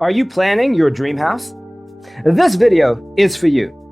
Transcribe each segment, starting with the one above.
Are you planning your dream house? This video is for you.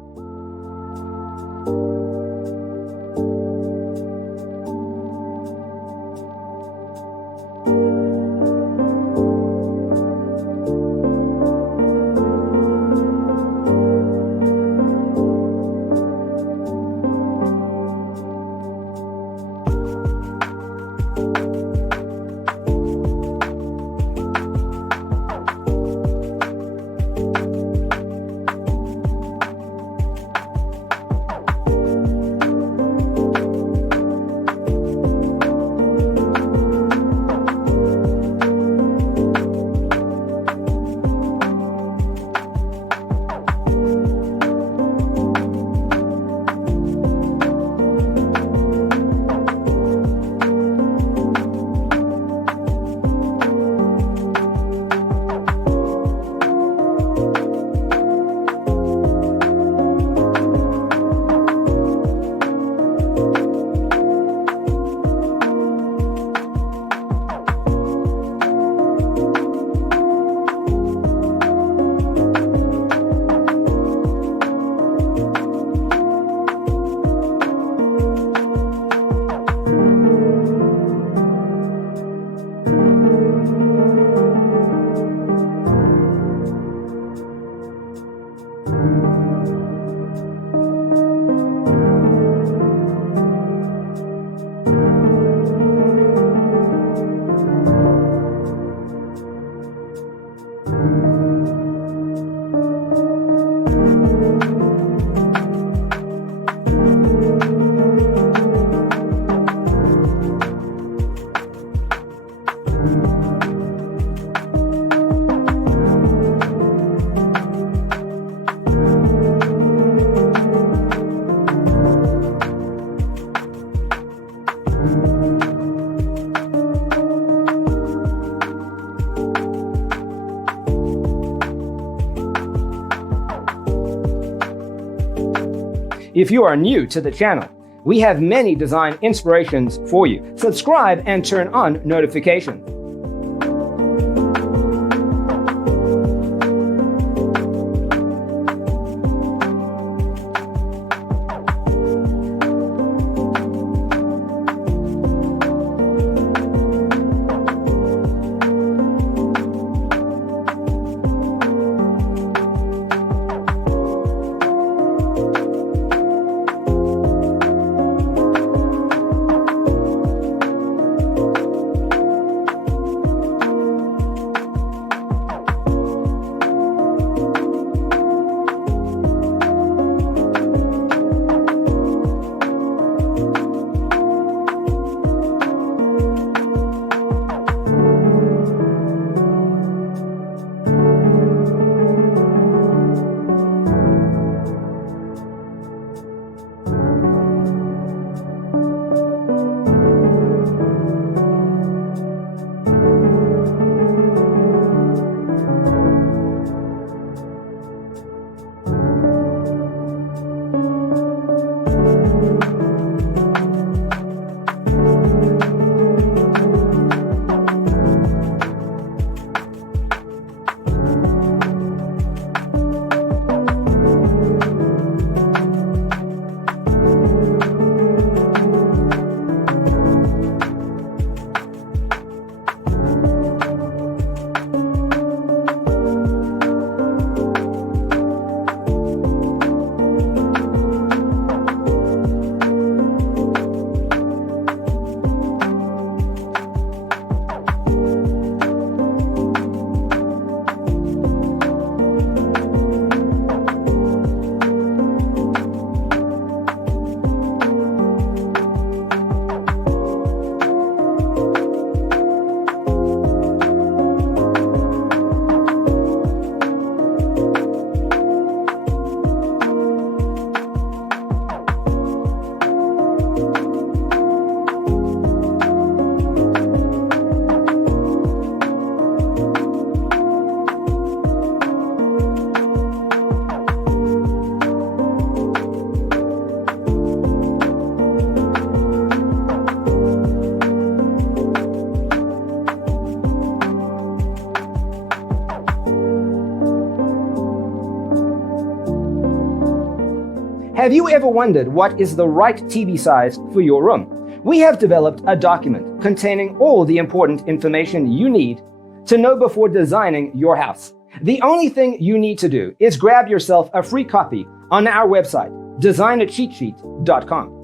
If you are new to the channel, we have many design inspirations for you. Subscribe and turn on notifications. Have you ever wondered what is the right TV size for your room? We have developed a document containing all the important information you need to know before designing your house. The only thing you need to do is grab yourself a free copy on our website, designercheatsheet.com.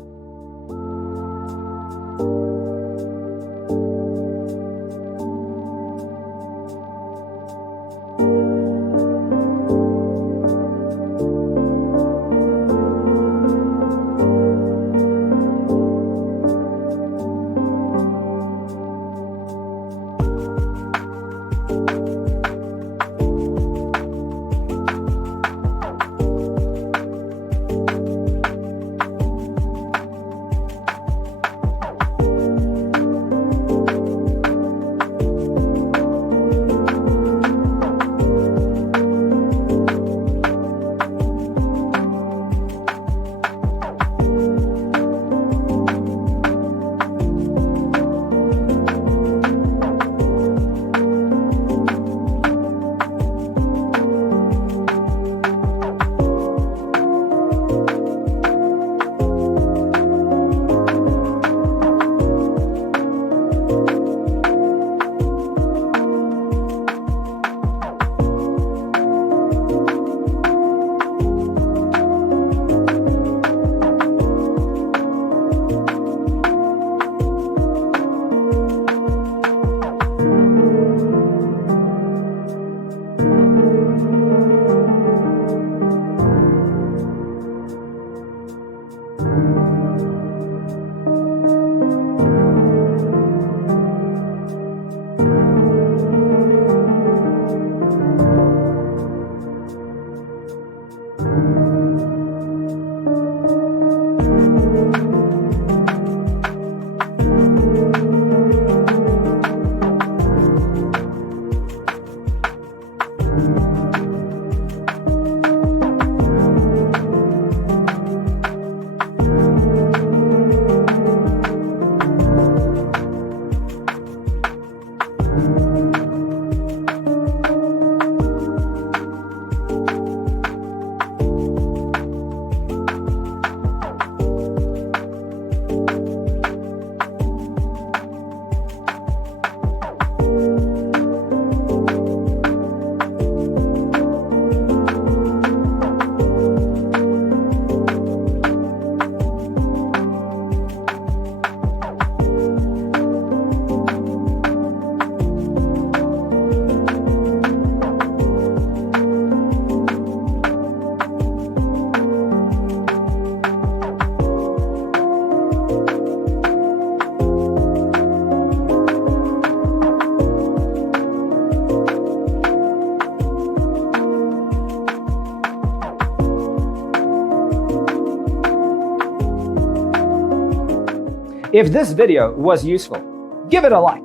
If this video was useful, give it a like.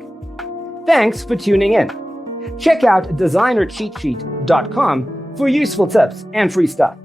Thanks for tuning in. Check out designercheatsheet.com for useful tips and free stuff.